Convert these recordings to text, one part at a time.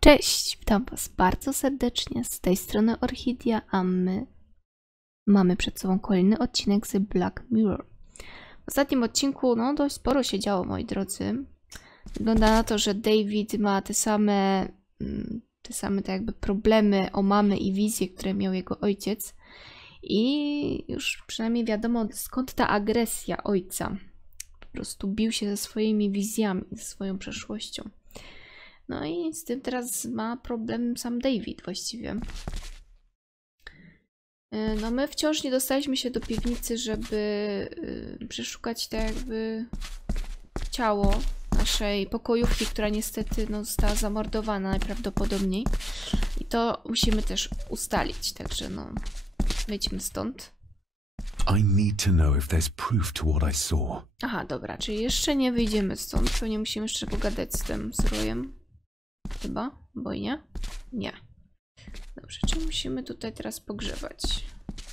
Cześć, witam Was bardzo serdecznie, z tej strony Orchidia, a my mamy przed sobą kolejny odcinek z Black Mirror. W ostatnim odcinku, no dość sporo się działo, moi drodzy. Wygląda na to, że David ma te same tak jakby problemy, omamy i wizje, które miał jego ojciec. I już przynajmniej wiadomo, skąd ta agresja ojca. Po prostu bił się ze swoimi wizjami, ze swoją przeszłością. No i z tym teraz ma problem sam David właściwie. No my wciąż nie dostaliśmy się do piwnicy, żeby przeszukać tak jakby ciało naszej pokojówki, która niestety no, została zamordowana najprawdopodobniej. I to musimy też ustalić, także no wyjdźmy stąd. I need to know if there's proof to what I saw. Aha, dobra, czyli jeszcze nie wyjdziemy stąd. Pewnie musimy jeszcze pogadać z tym Royem. Chyba? Bo nie? Nie. Dobrze, czy musimy tutaj teraz pogrzebać?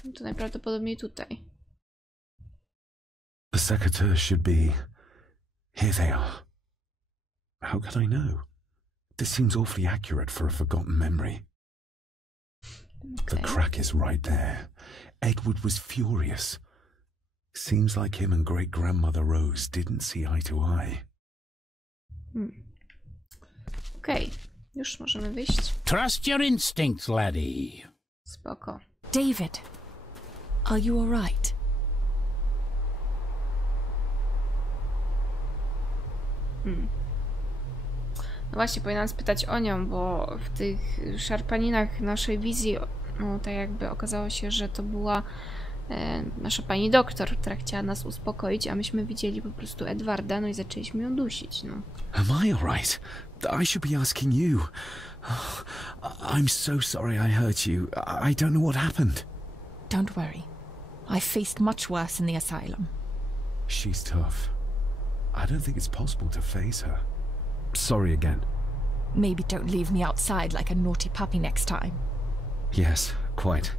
No to najprawdopodobniej tutaj. The secretary should be... Here they are. How could I know? This seems awfully accurate for a forgotten memory. Okay. The crack is right there. Edward was furious. Seems like him and great-grandmother Rose didn't see eye to eye. Okej, już możemy wyjść. Trust your instincts, laddie. Spoko. David, are you all right? No właśnie, powinnam spytać o nią, bo w tych szarpaninach naszej wizji, no tak jakby okazało się, że to była nasza pani doktor, która chciała nas uspokoić, a myśmy widzieli po prostu Edwarda, no i zaczęliśmy ją dusić, no. Am I all right? I should be asking you. I'm so sorry I hurt you. I don't know what happened. Don't worry. I faced much worse in the asylum. She's tough. I don't think it's possible to face her. Sorry again. Maybe don't leave me outside like a naughty puppy next time. Yes, quite.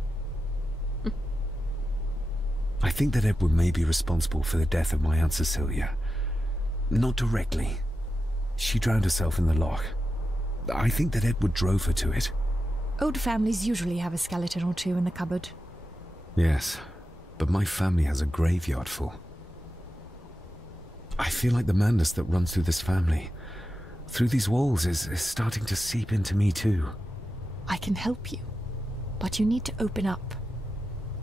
I think that Edward may be responsible for the death of my Aunt Cecilia. Not directly. She drowned herself in the loch. I think that Edward drove her to it. Old families usually have a skeleton or two in the cupboard. Yes, but my family has a graveyard full. I feel like the madness that runs through this family, through these walls, is starting to seep into me too. I can help you, but you need to open up.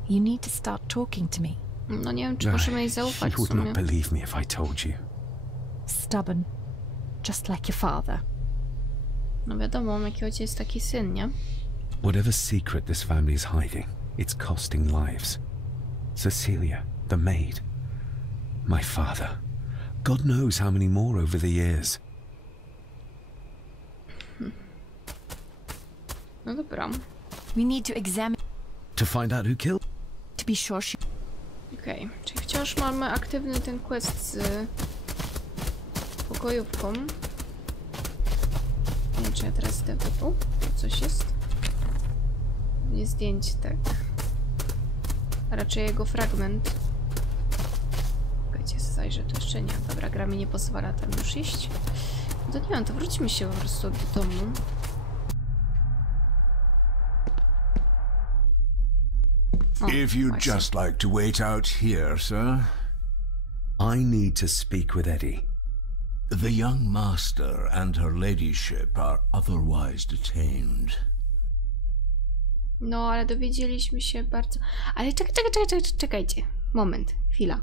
You need to start talking to me. No nie wiem, czy możemy jej zaufać You w would sumie. not believe me if I told you. Stubborn, just like your father. No wiadomo, jaki ojciec jest taki syn, nie? Whatever secret this family is hiding, it's costing lives. Cecilia, the maid, my father. God knows how many more over the years. No dobra. We need to examine To find out who killed. to be sure she... Okej, czyli wciąż mamy aktywny ten quest z pokojówką. Nie wiem, czy ja teraz idę do tu. Coś jest? Nie zdjęcie, tak. A raczej jego fragment. Czekajcie, zajrzę, to jeszcze nie. Dobra, gra mi nie pozwala tam już iść. No to nie wiem, to wróćmy się po prostu do domu. O, If you'd właśnie. just like to wait out here, sir. I need to speak with Eddie. The young master and her ladyship are otherwise detained. No, ale dowiedzieliśmy się bardzo... Ale czekajcie. Moment, chwila.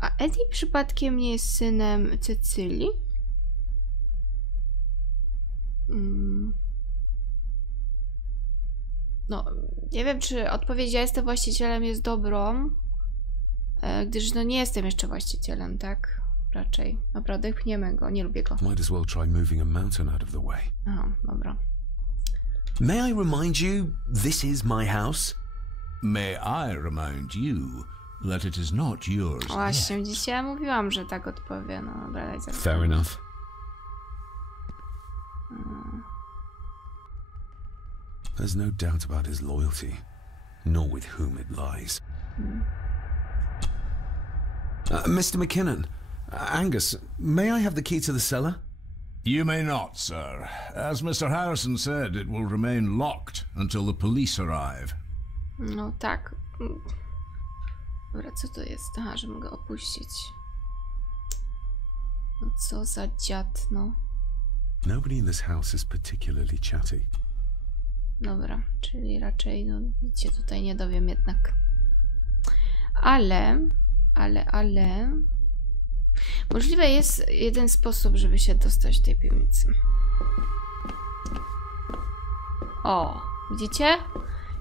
A Eddie przypadkiem nie jest synem Cecylii? No, nie wiem, czy odpowiedź ja jestem właścicielem jest dobrą, gdyż no nie jestem jeszcze właścicielem, tak? Raczej. Naprawdę pchniemy go, nie lubię go. Might as well try moving a mountain out of the way. Aha, dobra. May I remind you, this is my house? May I remind you that it is not yours Właśnie, yet. dzisiaj mówiłam, że tak odpowie. No dobra, daj zaraz. Fair enough. There's no doubt about his loyalty, nor with whom it lies. Mr. McKinnon, Angus, may I have the key to the cellar? You may not, sir. As Mr. Harrison said, it will remain locked until the police arrive. No tak. Dobra, co to jest? Aha, że mogę opuścić. No co za dziad, no. Nobody in this house is particularly chatty. Dobra, czyli raczej no, nic się tutaj nie dowiem jednak. Ale... Możliwe jest jeden sposób, żeby się dostać do tej piwnicy. O, widzicie?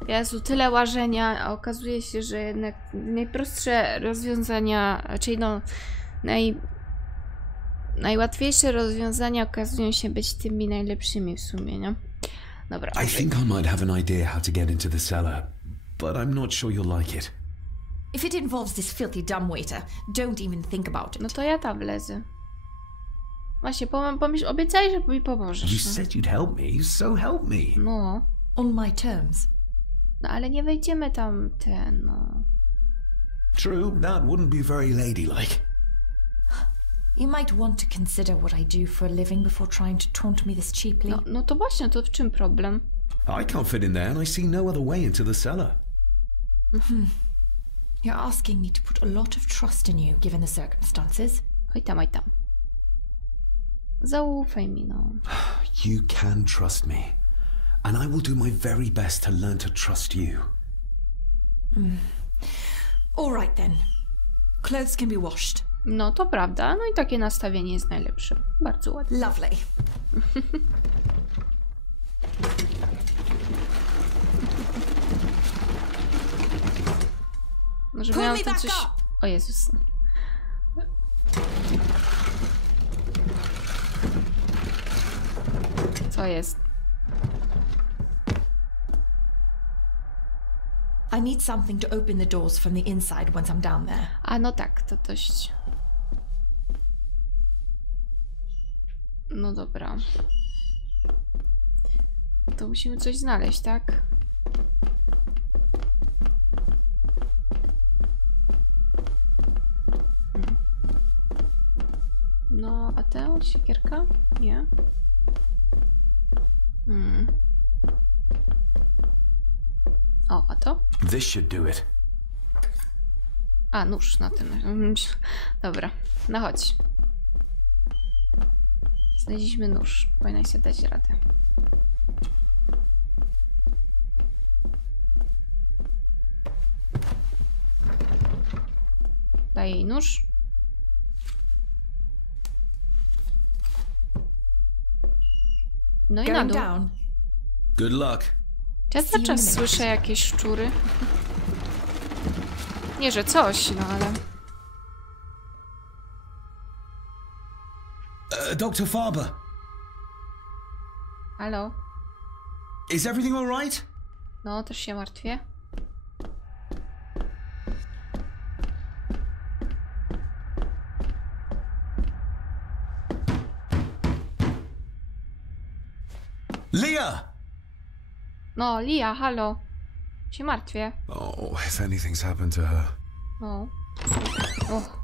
Jezu, tyle łażenia, a okazuje się, że jednak najprostsze rozwiązania, czyli no najłatwiejsze rozwiązania okazują się być tymi najlepszymi w sumie, nie? Dobra. I think I might have an idea how to get into the cellar, but I'm not sure you'll like it. If it involves this filthy dumbwaiter, don't even think about it. No to ja tam wlezę. Właśnie, obiecałeś, że mi pomożesz. You said you'd help me, so help me. No. On my terms. No ale nie wejdziemy tam no. True, that wouldn't be very ladylike. You might want to consider what I do for a living before trying to taunt me this cheaply. No to właśnie, to w czym problem? I can't fit in there and I see no other way into the cellar. You're asking me to put a lot of trust in you, given the circumstances. Oj tam. Zaufaj mi, no. You can trust me. And I will do my very best to learn to trust you. All right then. Clothes can be washed. No to prawda, no i takie nastawienie jest najlepsze. Bardzo ładnie. Lovely. Może miałam to coś... O Jezus. Co jest? I need something to open the doors from the inside once I'm down there. A no tak, to dość... No dobra. To musimy coś znaleźć, tak? No, a ta siekierka? Nie. O, a to? This should do it. A, nóż na tym. Dobra, no chodź. Znaleźliśmy nóż. Powinna się dać radę. Daj jej nóż. No i na dół. Good luck. Ja cały czas słyszę jakieś szczury. Nie, że coś, no ale... Dr. Farber. Halo? Is everything all right? No, też się martwię. Leah! No, Lia, halo. Się martwię. Oh, if anything's happened to her. No. Och.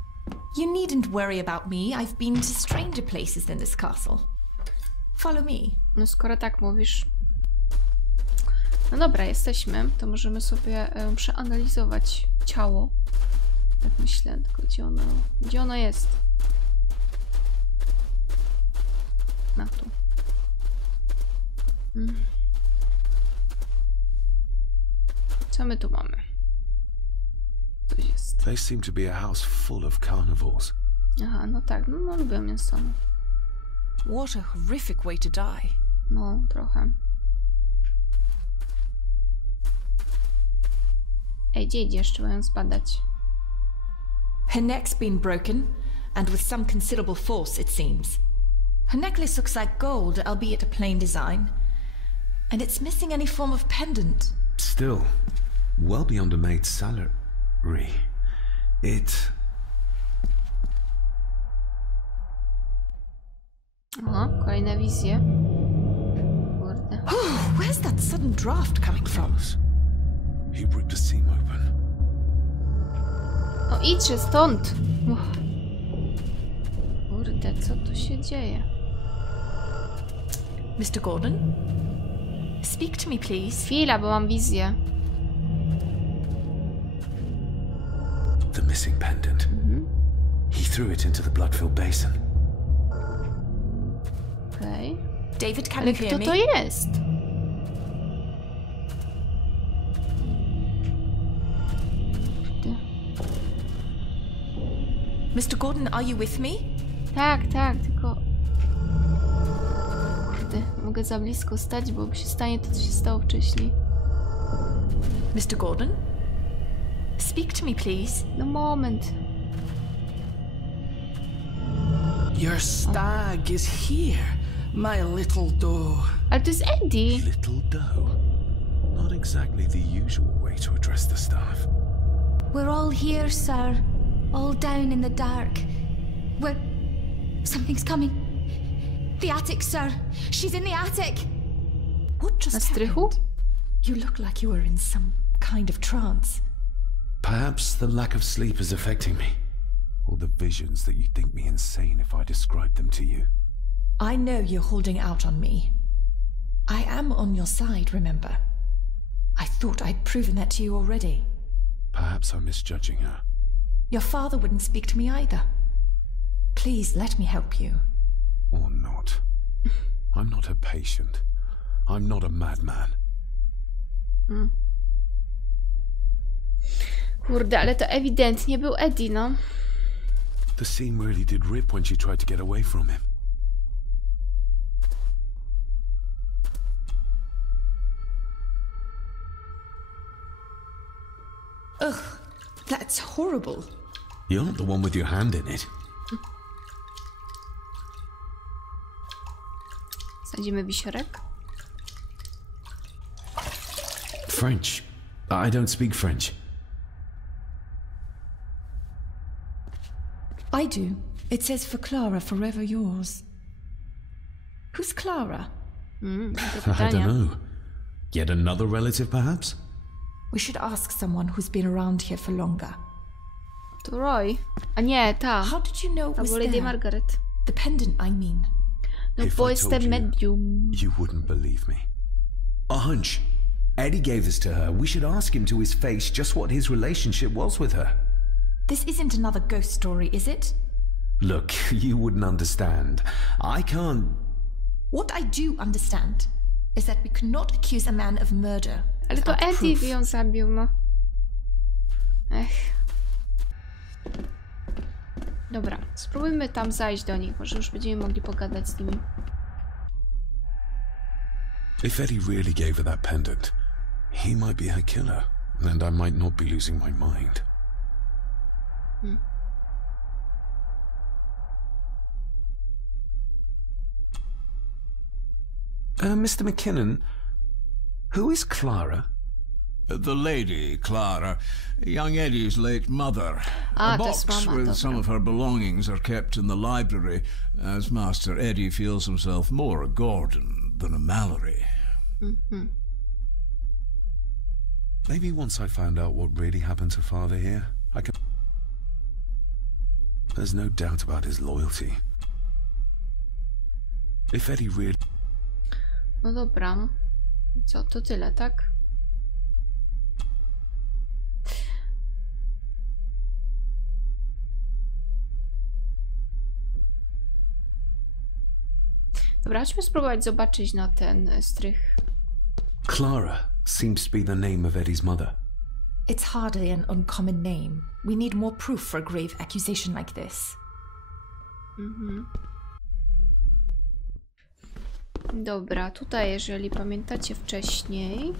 You needn't worry about me. I've been to stranger places than this castle. Follow me. No skoro tak mówisz. No dobra, jesteśmy. To możemy sobie przeanalizować ciało. Tak myślę, tylko gdzie ono jest? Na tu. Co my tu mamy? Coś jest. They seem to be a house full of carnivores. Aha, no tak, no lubię mięso. What a horrific way to die. No, trochę. Ej, gdzie idziesz? Trzeba ją zbadać. Her neck's been broken, and with some considerable force, it seems. Her necklace looks like gold, albeit a plain design. And it's missing any form of pendant. Still, well beyond a maid's salary. Aha, kolejne wizje. Oh, where's that sudden draft coming from? He ripped a seam open. No idźcie stąd! Uff. Kurde, co tu się dzieje? Mr. Gordon? Speak to me, please. Chwila, bo mam wizję. The missing pendant. He threw it into the blood-filled basin. Okej. David, can Ale you hear kto me? to jest? Mr. Gordon, are you with me? Tak, tak, tylko... Kurde, mogę za blisko stać, bo się stanie to, co się stało wcześniej. Mr. Gordon? Speak to me, please. No moment. Your stag is here, my little doe. Ale to jest Eddie. Little doe. Not exactly the usual way to address the staff. We're all here, sir. All down in the dark. Something's coming. The attic, sir. She's in the attic. What Na just strychu? happened? You look like you were in some kind of trance. Perhaps the lack of sleep is affecting me. Or the visions that you'd think me insane if I described them to you. I know you're holding out on me. I am on your side, remember? I thought I'd proven that to you already. Perhaps I'm misjudging her. Your father wouldn't speak to me either. Please let me help you. Or not. I'm not a patient. I'm not a madman. Kurde, ale to ewidentnie był Eddie, no. The seam really did rip when she tried to get away from him. Ugh, that's horrible. You're not the one with your hand in it. Sadzimy wisiorek. French. I don't speak French. I do. It says for Clara, forever yours. Who's Clara? Dobre I pytania. don't know. Yet another relative, perhaps? We should ask someone who's been around here for longer. To Roy. A nie, ta. How did you know it was Albo Lady there? Margaret. The pendant, I mean. No If bo I jestem told you, medium. You wouldn't believe me. A hunch. Eddie gave this to her. We should ask him to his face just what his relationship was with her. This isn't another ghost story, is it? Look, you wouldn't understand. I can't... What I do understand is that we cannot accuse a man of murder Ale to without Eddie proof. ją zabił, no. Ech. Dobra, spróbujmy tam zajść do nich. Może już będziemy mogli pogadać z nimi. If Eddie really gave her that pendant, he might be her killer, and I might not be losing my mind. Mr. McKinnon, who is Clara? The lady, Clara, young Eddie's late mother. Ah, A to box jest mama, with dobra. some of her belongings are kept in the library, as Master Eddie feels himself more a Gordon than a Mallory. Maybe once I found out what really happened to Father here, I could... There's no doubt about his loyalty. If Eddie really... No dobra. Co, to tyle, tak? Dobra, chodźmy spróbować zobaczyć na ten strych. Clara seems to be the name of Eddie's mother. It's hardly an uncommon name. We need more proof for a grave accusation like this. Dobra, tutaj, jeżeli pamiętacie wcześniej,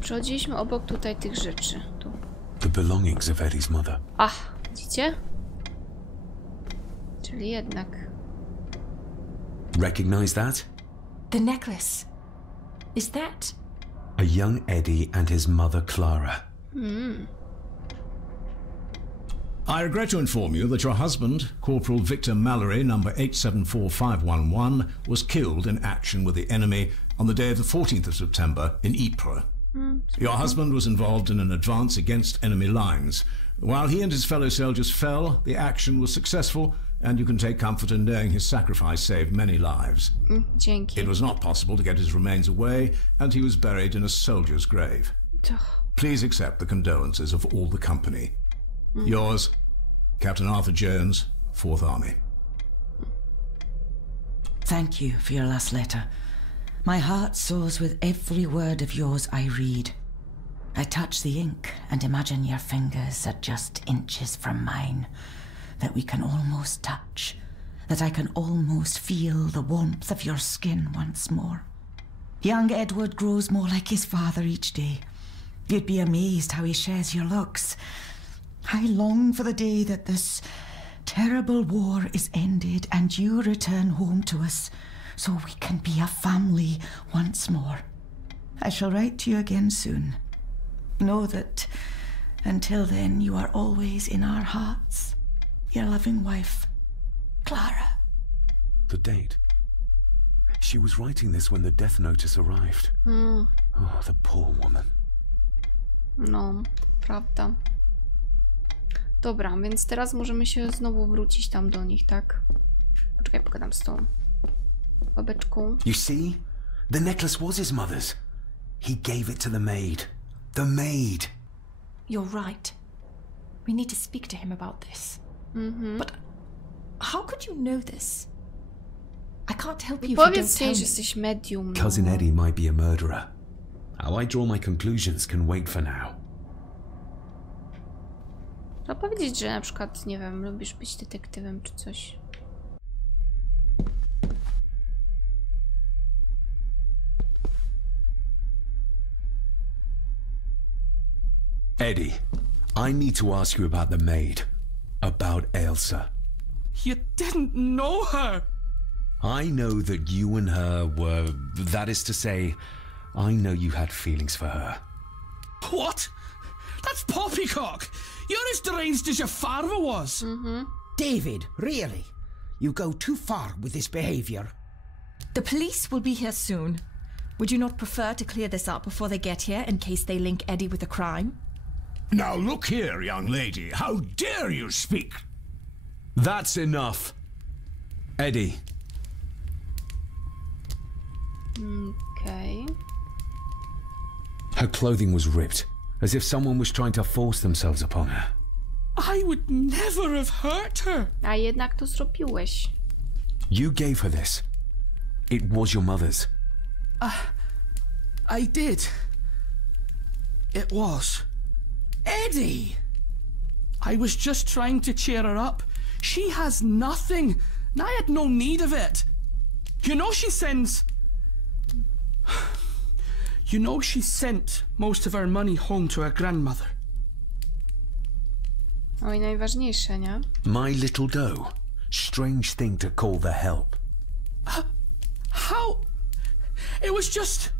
przechodziliśmy obok tutaj tych rzeczy. Tu. The belongings of Eddie's mother. Ach, widzicie? Czyli jednak. Recognize that? The necklace. Is that... A young Eddie and his mother Clara. I regret to inform you that your husband, Corporal Victor Mallory, number 874511, was killed in action with the enemy on the day of the 14th of September in Ypres. Your husband was involved in an advance against enemy lines. While he and his fellow soldiers fell, the action was successful, and you can take comfort in knowing his sacrifice saved many lives. Dzięki. It was not possible to get his remains away, and he was buried in a soldier's grave. Please accept the condolences of all the company. Yours, Captain Arthur Jones, 4th Army. Thank you for your last letter. My heart soars with every word of yours I read. I touch the ink and imagine your fingers are just inches from mine, that we can almost touch, that I can almost feel the warmth of your skin once more. Young Edward grows more like his father each day. You'd be amazed how he shares your looks. I long for the day that this terrible war is ended and you return home to us, so we can be a family once more. I shall write to you again soon. Know that until then you are always in our hearts. Your loving wife, Clara. The date. She was writing this when the death notice arrived. Oh, the poor woman. No, prawda. Dobra, więc teraz możemy się znowu wrócić tam do nich, tak? Poczekaj, pogadam z tą babeczką. You see? The necklace was his mother's. He gave it to the maid. The maid. You're right. We need to speak to him about this. But how could you know this? I can't help you if you don't Powiedz tell jej, me. że jesteś medium. No. Cousin Eddie might be a murderer. How I draw my conclusions can wait for now. Trzeba powiedzieć, że na przykład, nie wiem, lubisz być detektywem czy coś. Eddie, I need to ask you about the maid. About Ailsa. You didn't know her! I know that you and her were... That is to say, I know you had feelings for her. What? That's poppycock! You're as deranged as your father was! David, really? You go too far with this behavior. The police will be here soon. Would you not prefer to clear this up before they get here in case they link Eddie with the crime? Now look here, young lady. How dare you speak? That's enough. Eddie. Okej. Her clothing was ripped, as if someone was trying to force themselves upon her. I would never have hurt her! A jednak to zrobiłeś. You gave her this. It was your mother's. I did. It was. Eddie! I was just trying to cheer her up. She has nothing, and I had no need of it. You know she sends... You know she sent most of her money home to her grandmother. Oj, najważniejsze, nie? My little doe. Strange thing to call the help. How? It was just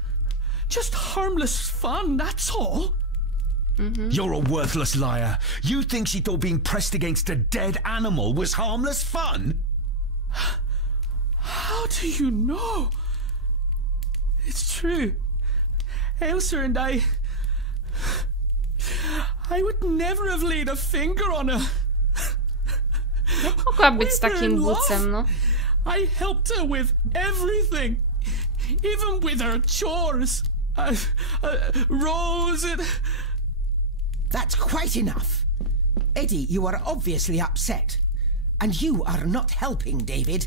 harmless fun, that's all. You're a worthless liar. You think she thought being pressed against a dead animal was harmless fun? How do you know? It's true. Ailsa and I would never have laid a finger on her. Mogła być takim bucem, no. I helped her with everything, even with her chores. Rose and... That's quite enough. Eddie, you are obviously upset. And you are not helping, David.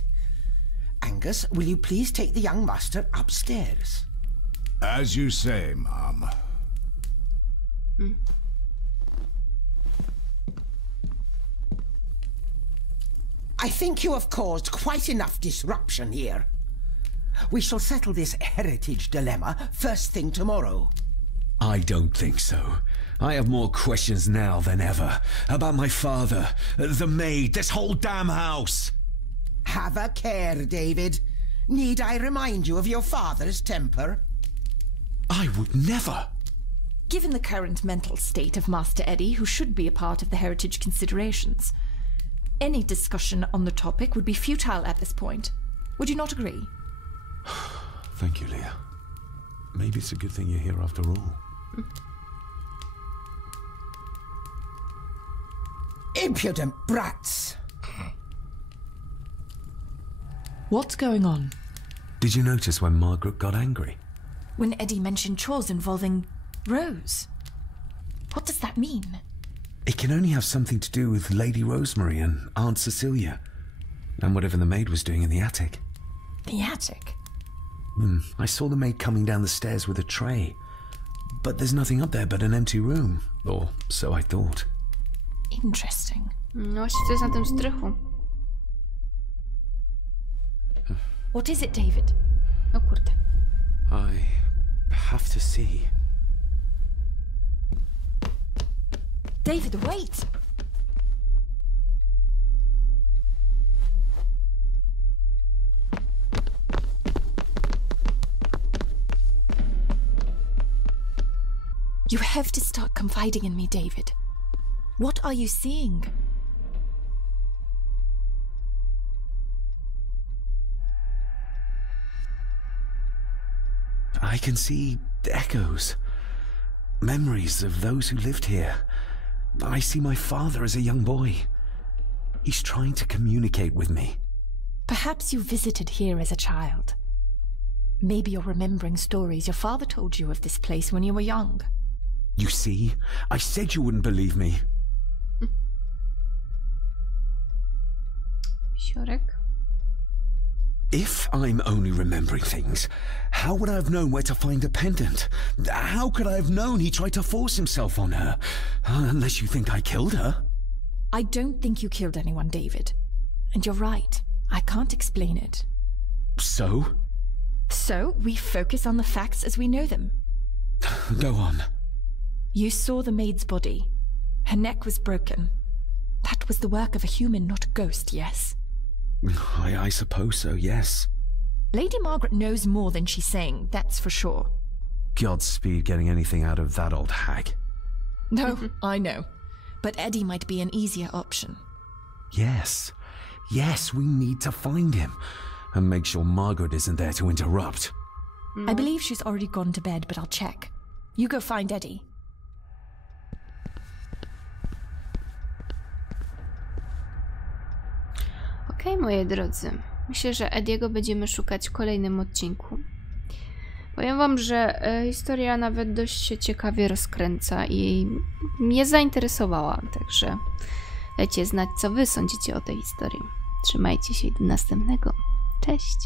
Angus, will you please take the young master upstairs? As you say, Mum. I think you have caused quite enough disruption here. We shall settle this heritage dilemma first thing tomorrow. I don't think so. I have more questions now than ever. About my father, the maid, this whole damn house. Have a care, David. Need I remind you of your father's temper? I would never. Given the current mental state of Master Eddie, who should be a part of the heritage considerations, any discussion on the topic would be futile at this point. Would you not agree? Thank you, Leah. Maybe it's a good thing you're here after all. Impudent brats! What's going on? Did you notice when Margaret got angry? When Eddie mentioned chores involving Rose. What does that mean? It can only have something to do with Lady Rosemary and Aunt Cecilia, and whatever the maid was doing in the attic. The attic? I saw the maid coming down the stairs with a tray, but there's nothing up there but an empty room, or so I thought. Interesting. No, właśnie to jest na tym strychu. What is it, David? O kurde. I have to see. David, wait! You have to start confiding in me, David. What are you seeing? I can see echoes, memories of those who lived here. I see my father as a young boy. He's trying to communicate with me. Perhaps you visited here as a child. Maybe you're remembering stories your father told you of this place when you were young. You see? I said you wouldn't believe me. Wisiorek. If I'm only remembering things, how would I have known where to find a pendant? How could I have known he tried to force himself on her? Unless you think I killed her. I don't think you killed anyone, David. And you're right. I can't explain it. So? So, we focus on the facts as we know them. Go on. You saw the maid's body. Her neck was broken. That was the work of a human, not a ghost, yes? I suppose so, yes. Lady Margaret knows more than she's saying, that's for sure. Godspeed getting anything out of that old hag. No, I know. But Eddie might be an easier option. Yes. Yes, we need to find him. And make sure Margaret isn't there to interrupt. I believe she's already gone to bed, but I'll check. You go find Eddie. Okej, moi drodzy. Myślę, że Ediego będziemy szukać w kolejnym odcinku. Powiem wam, że historia nawet dość się ciekawie rozkręca i mnie zainteresowała, także dajcie znać, co wy sądzicie o tej historii. Trzymajcie się i do następnego. Cześć!